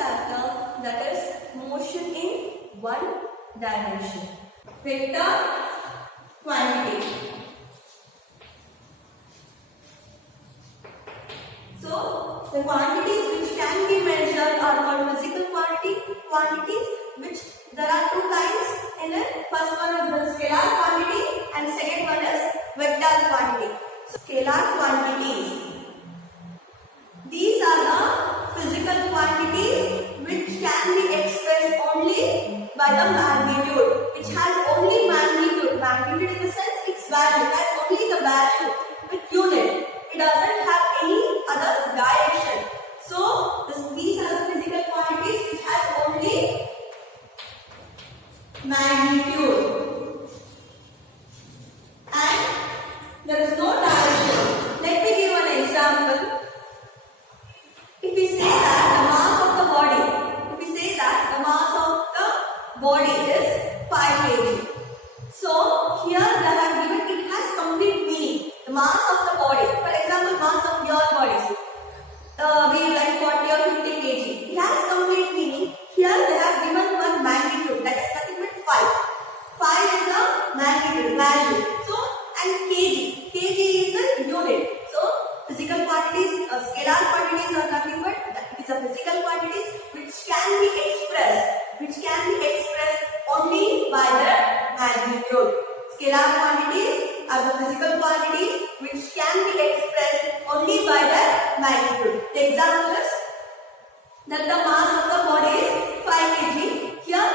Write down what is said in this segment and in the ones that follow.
chapter, that is motion in one dimension. Vector quantity. So the quantities which can be measured are called physical quantities, which there are two kinds in it. First one is the scalar quantity and second one is vector quantity. So scalar quantities. These are the physical quantities which can be expressed only by the magnitude, which has only magnitude. Magnitude in the sense its value, it has only the value with unit. It doesn't have any other direction. So these are the physical quantities which has only magnitude and there is no direction. Let me give an example. If we say that the mass of the body is 5 kg. So here they have given it has complete meaning. The mass of the body, for example, mass of your bodies, be like 40 or 50 kg. It has complete meaning. Here they have given one magnitude, that is nothing but 5. 5 is a magnitude value. So and kg is the unit. So physical quantities, scalar quantities are nothing but it is a physical quantities which can be expressed only by the magnitude. Scalar quantities are the physical quantities which can be expressed only by the magnitude. The example is that the mass of the body is 5 kg. Here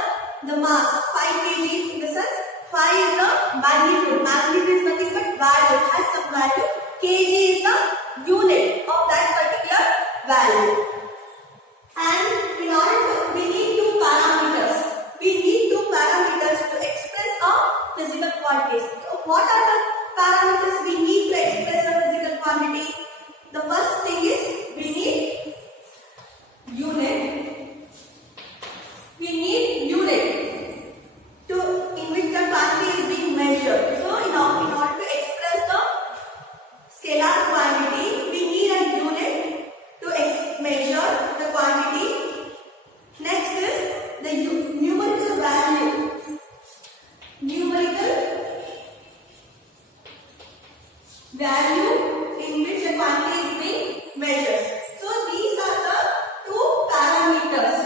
the mass 5 kg in the sense 5 is the magnitude. Magnitude is nothing but value. It has some value. Kg is the unit of that particular value. And in order to, we need two parameters. We need two parameters to express our physical quantities. So what are the parameters we need to express a physical quantity? The first thing is we need unit. We need unit in which the quantity is being measured. So in order to express the scalar quantity, we need a unit to measure the quantity. Next is the numerical value. Numerical value in which the quantity is being measured. So these are the two parameters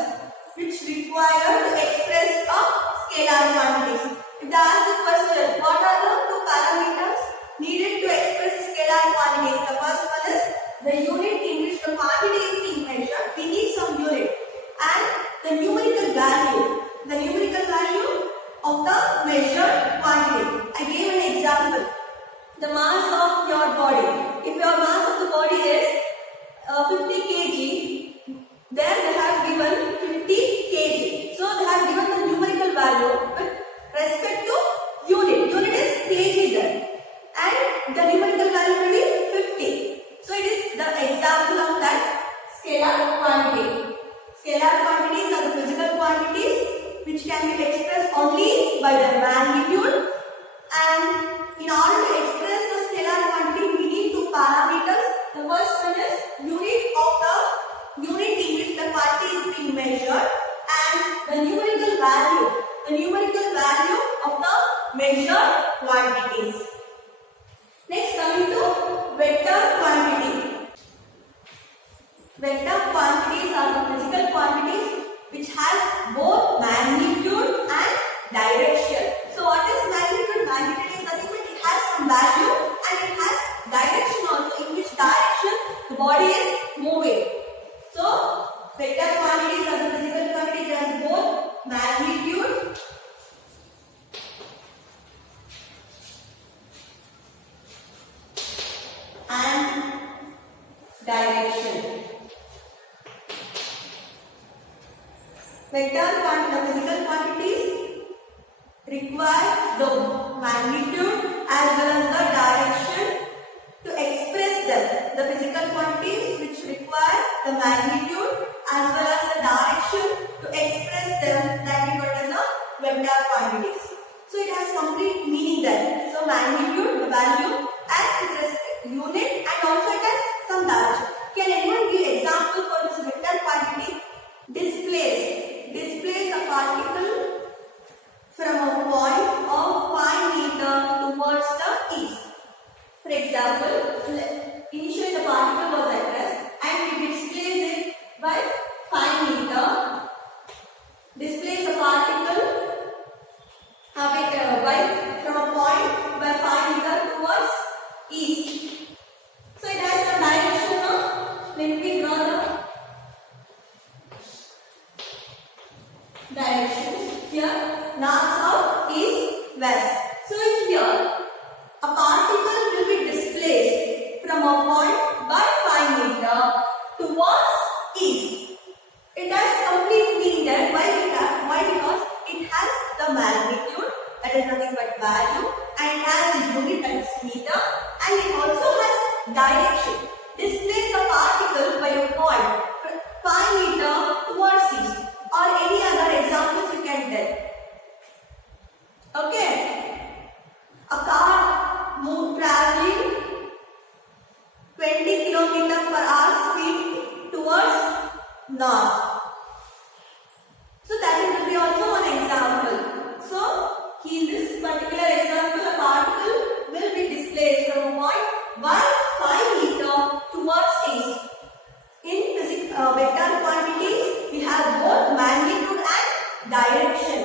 which require to express a scalar quantities. If they ask the question, what are the two parameters needed to express a scalar quantity? The first one is the unit in which the quantity is being measured. We need some unit. And the numerical value. The numerical value of the measured quantity. I gave an example. The mass of your body. If your mass of the body is 50 kg, there they have given 50 kg. So they have given the numerical value with respect to unit. Unit is kg there. And the numerical value will be 50. So it is the example of that scalar quantity. Scalar quantities are the physical quantities which can be expressed only by the magnitude. And in order to express the scalar quantity, we need two parameters. The first one is unit in which the quantity is being measured and the numerical value. The numerical value of the measured quantities. Next, coming to vector quantity. Vector quantities are the physical quantities which has both magnitude and direction. So what is magnitude? Magnitude is nothing but it has some value and it has direction also, in which direction the body is moving. So vector quantities are the physical quantities that has both magnitude and direction. The physical quantities require the magnitude as well as the direction to express them. The physical quantities which require the magnitude as well as the direction to express them, that we call as a vector quantities. So it has complete meaning there. So magnitude, the value, and with respect unit, and also it has some direction. Can anyone give example for this vector quantity? This directions. Here, north, south, east, west. So here, a particle will be displaced from a point by 5 meter towards east. It has complete meaning that why because it has the magnitude, that is nothing but value, and it has the unit, that is meter, and it also has direction. Displays a particle by a point 5 meter towards east, or any other examples you can tell. Okay, a car traveling 20 km/h speed towards north. So that will be also one example. So in this particular example, a particle will be displaced from a point by 5 meter towards east. In vector quantities, we have both magnitude and direction.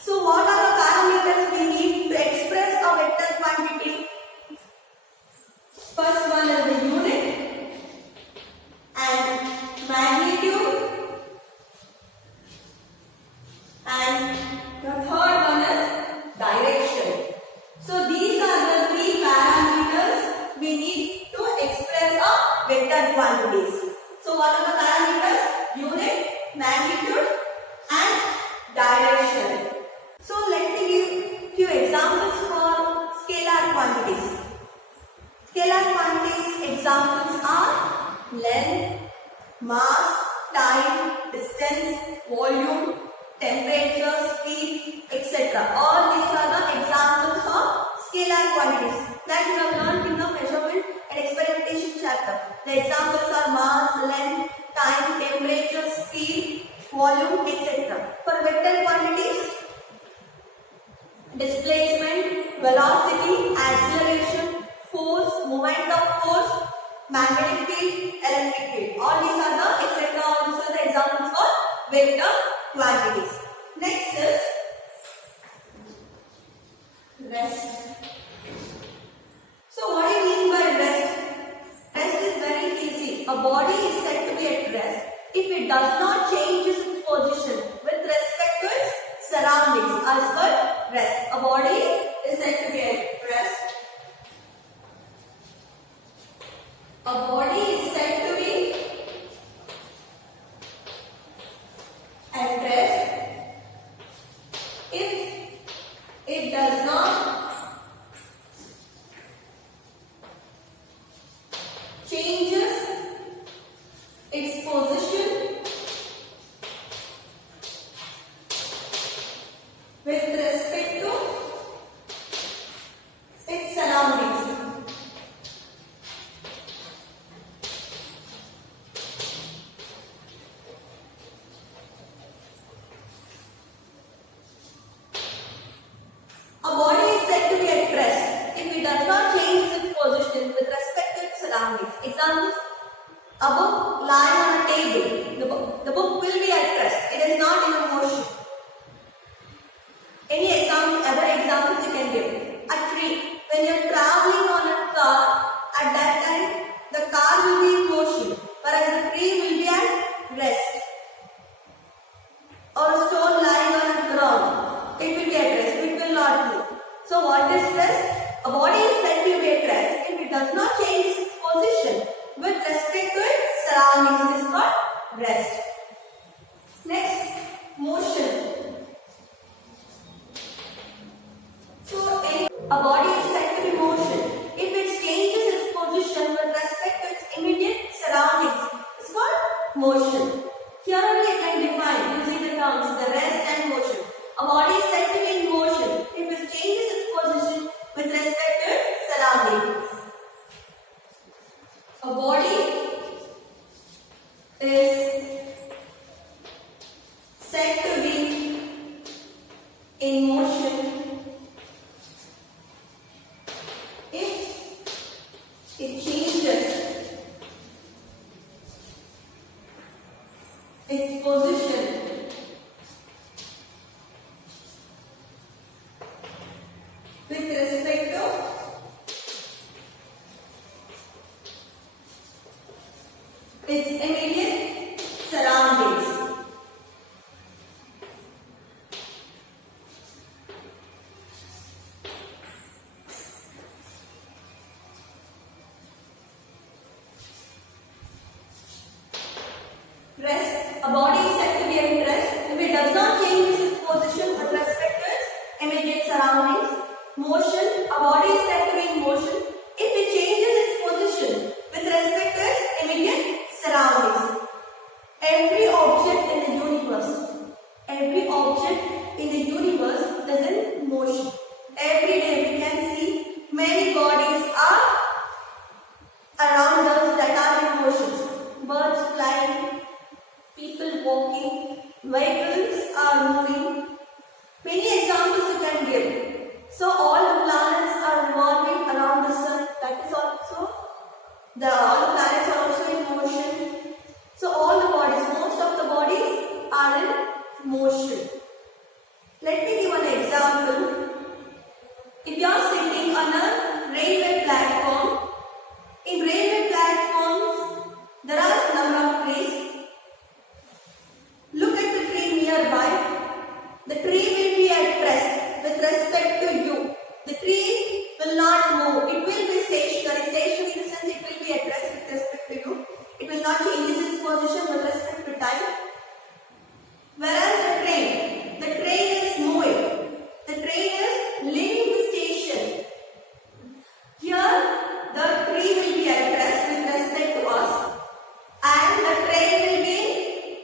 So what are the parameters we need to express a vector quantity? First one is the unit and magnitude, and the third one is direction. So these are the three parameters we need to express a vector quantities. So what are the parameters? Unit, magnitude and direction. So let me give few examples for scalar quantities. Scalar quantities examples are length, mass, time, distance, volume, temperature, speed, etc. All these are the examples of scalar quantities that you have learned in the measurement and experimentation chapter. The examples are mass, length, time, temperature, speed, volume, etc. For vector quantities, displacement, velocity, acceleration, force, moment of force, magnetic field, electric field. All these are the etc. All these are the examples for vector quantities. Next is rest. So what do you mean by rest? Rest is very easy. A body is said to be at rest if it does not change its position with respect to its surroundings as per rest. A body is said to be at rest. A body is said to be at rest if it does not changes its position with respect to its surroundings. A body is said to be at rest if it does not change its position with respect to its surroundings. Examples: a book lying on a table. The book will be at rest. It is not in a motion. Any example, other examples you can give. A tree. When you are traveling on a car, at that time the car will be in motion, whereas the tree will be at rest. Or a stone lying on the ground, it will be at rest. It will not move. So what is rest? A body is said to be at rest if it does not change its position with respect to its surroundings. It is called rest. Next, motion. So a body is said to be motion if it changes its position with respect to its immediate surroundings. It is called motion. Here only you can define using the terms the rest and motion. A body is said to be in motion if it changes its position with respect to its surroundings. A body is said to be in motion if it changes its position with respect to its immediate surroundings. a body is said to be at rest if it does not change its position with respect to its immediate surroundings. Motion, a body is said to be in motion if it changes its position with respect to its immediate surroundings. Every object in the universe is in motion. Every day we can see many bodies are around us that are in motion. Birds flying, people walking, vehicles are moving. Many examples you can give. So all the planets are revolving around the sun. That is also all the planets are also in motion. So all the bodies, most of the bodies are in motion. Let me give an example. If you are sitting on a railway platform, in railway platforms there are a number of trees. Look at the tree nearby. The tree will be at rest with respect to you. The tree will not move. It will be stationary. Stationary in the sense it will be at rest with respect to you. It will not change its position with respect to time. Whereas the train is moving. The train is leaving the station. Here, the tree will be at rest with respect to us, and the train will be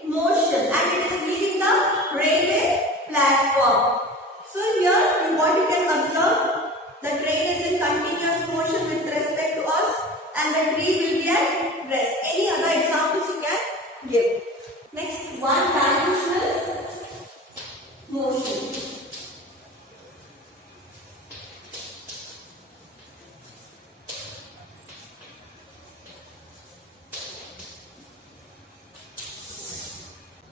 in motion, and it is leaving the railway platform. So here, what you can observe, the train is in continuous motion with respect to us, and the tree will be at rest. Any other examples you can give? Next, one-dimensional motion.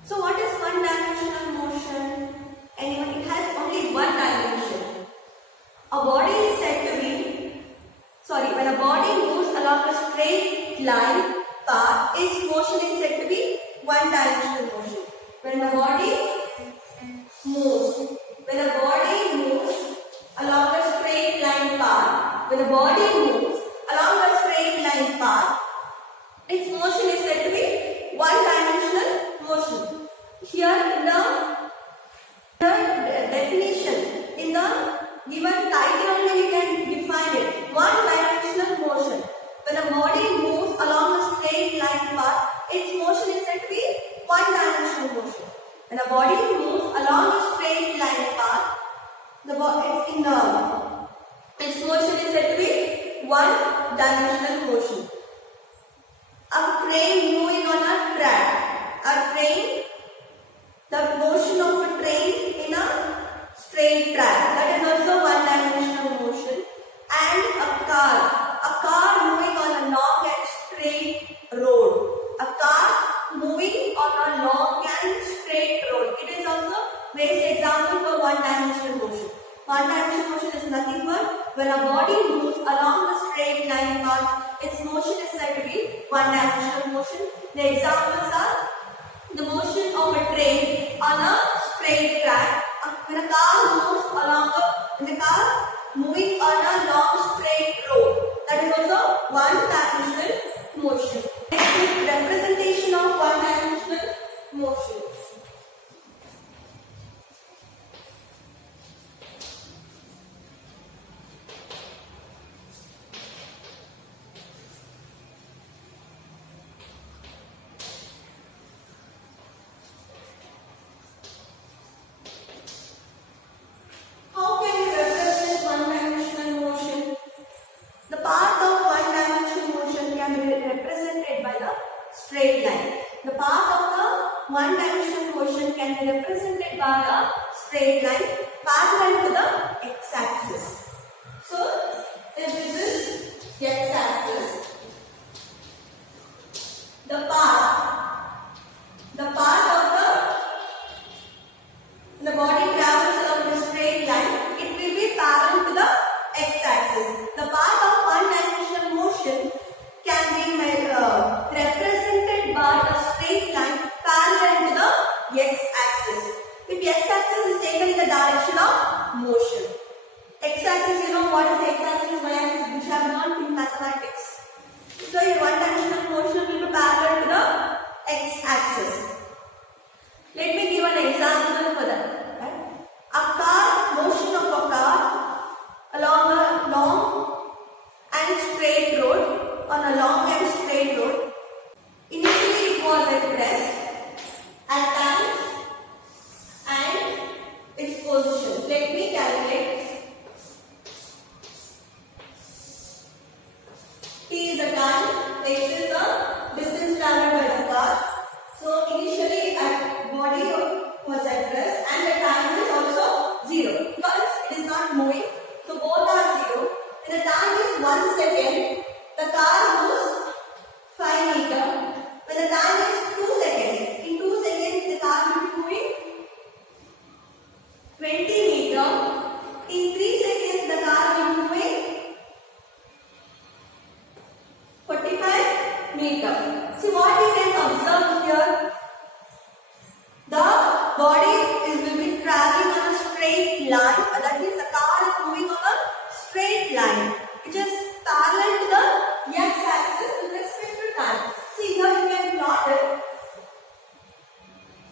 So what is one-dimensional motion? Anyone? It has only one dimension. A body is said to be, when a body moves along a straight line path, its motion is said to be one-dimensional motion. When a body moves along a straight line path, its motion is said to be one-dimensional motion. Here in the definition, in the given title only we can define it. One-dimensional motion. When a body moves along a straight line path, its motion is said to be one-dimensional motion. When a body moves along a straight line path, its motion is said to be one-dimensional motion. A train moving on a track. The motion of a train in a straight track, that is also one-dimensional motion. And a car moving on a long and straight road. It is also basic example for one-dimensional motion. One-dimensional motion is nothing but when a body moves along a straight line path, its motion is said to be one-dimensional motion. The examples are the motion of a train on a straight track. When a car moving on a long straight road, that is also one-dimensional motion. Next is representation of one-dimensional motion. Straight line. The path of the one-dimensional motion can be represented by a straight line parallel to the x-axis. So, if this is the x-axis, the path of the body travels along the straight line, it will be parallel to the x-axis. The path of one-dimensional motion can be represented by a straight line parallel to the x-axis. If x-axis is taken in the direction of motion. X-axis, you know what is x-axis, y-axis, which are learned in mathematics.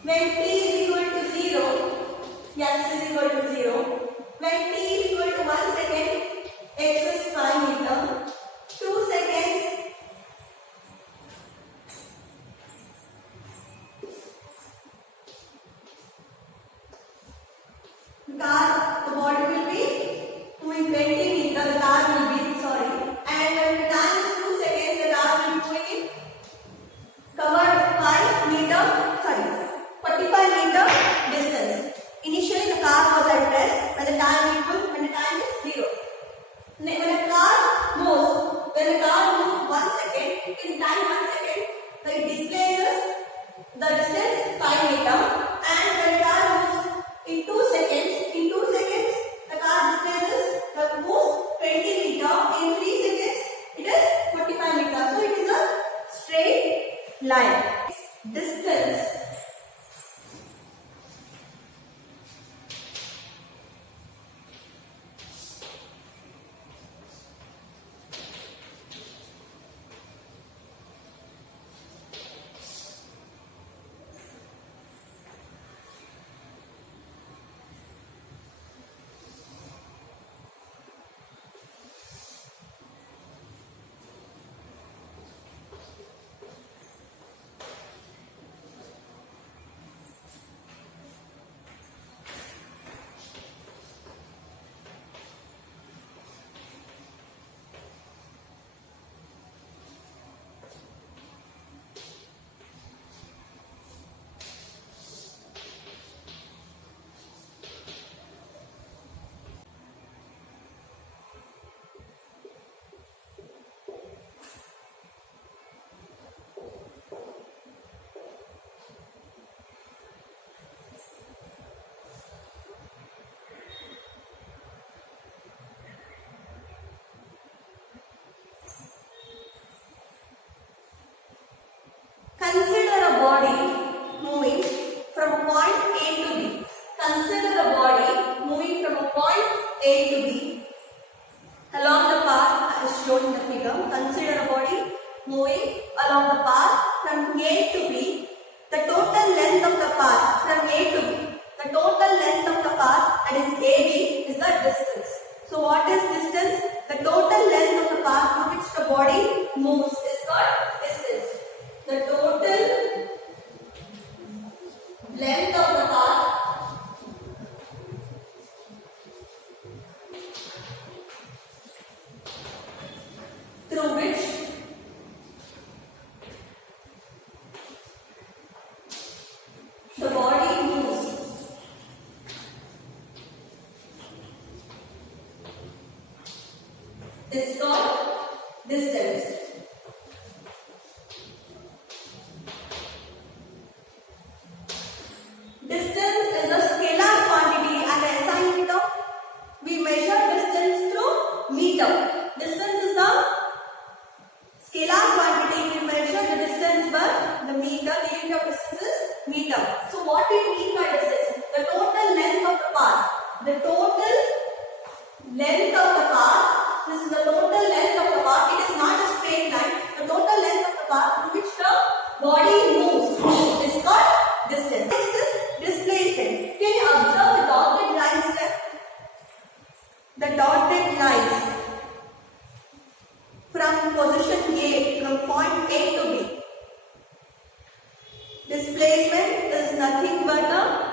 When t is equal to 0, x is equal to 0. When t is equal to 1 second, x is 5 meter. 2 seconds, the body will be moving 20 meter, the car will be, sorry. And when the time is 2 seconds, the car will be moving in covered 5 meter, sorry, 45 meter distance. Initially the car was at rest when the time is 0. When a car moves 1 second, in time 1 second, it displaces the distance 5 meter, and when the car moves in 2 seconds, the car displaces moves 20 meter, in 3 seconds it is 45 meter. So it is a straight line. Distance Consider a body moving from point A to B. Consider a body moving from a point A to B along the path as shown in the figure. Consider a body moving along the path from A to B. The total length of the path from A to B. The total length of the path, that is AB, is the distance. So what is distance? The total length of the path through which the body moves is called distance. The total length of the path through which the body moves is called distance. Distance is a scalar quantity and the assignment of, we measure distance through meter. Distance is a scalar quantity, we measure the distance by the meter, the unit of distance is meter. So what do you mean by distance? The total length of the path. The total length of the path, this is the total length of the path, it is not a straight line. The total length of the path through which the body moves is called distance. Next is displacement. Can you observe the dotted lines there? The dotted lines from position A, from point A to B. Displacement is nothing but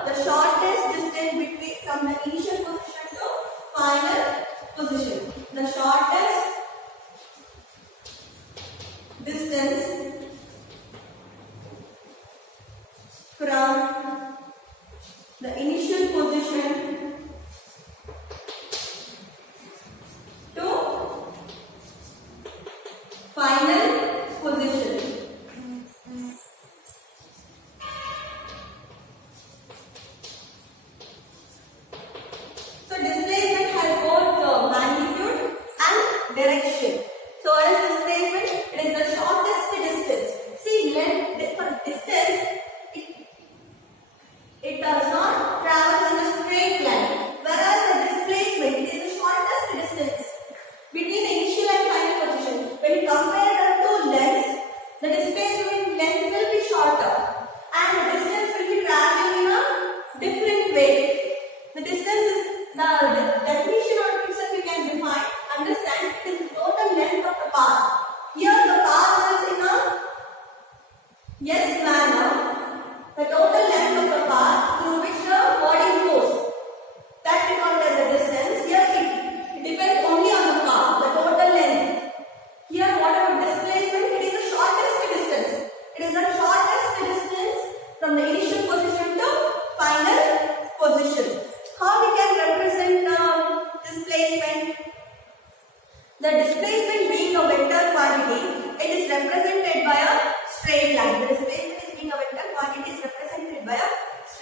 the shortest distance between from the initial position to final position. The shortest distance from the initial position to final position. So displacement has both magnitude and direction. So what is displacement? It is the shortest distance. See, length for distance, it does not travel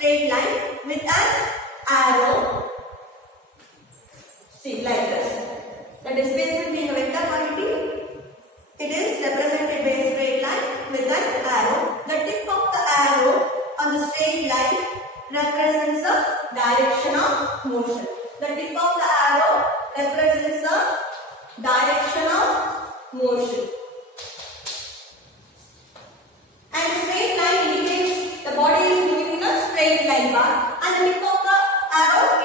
straight line with an arrow. See, like this. The displacement being a vector quantity, it is represented by a straight line with an arrow. The tip of the arrow on the straight line represents the direction of motion. The tip of the arrow represents the direction of motion. And the straight line indicates the body is moving in a straight line path, and the tip of the arrow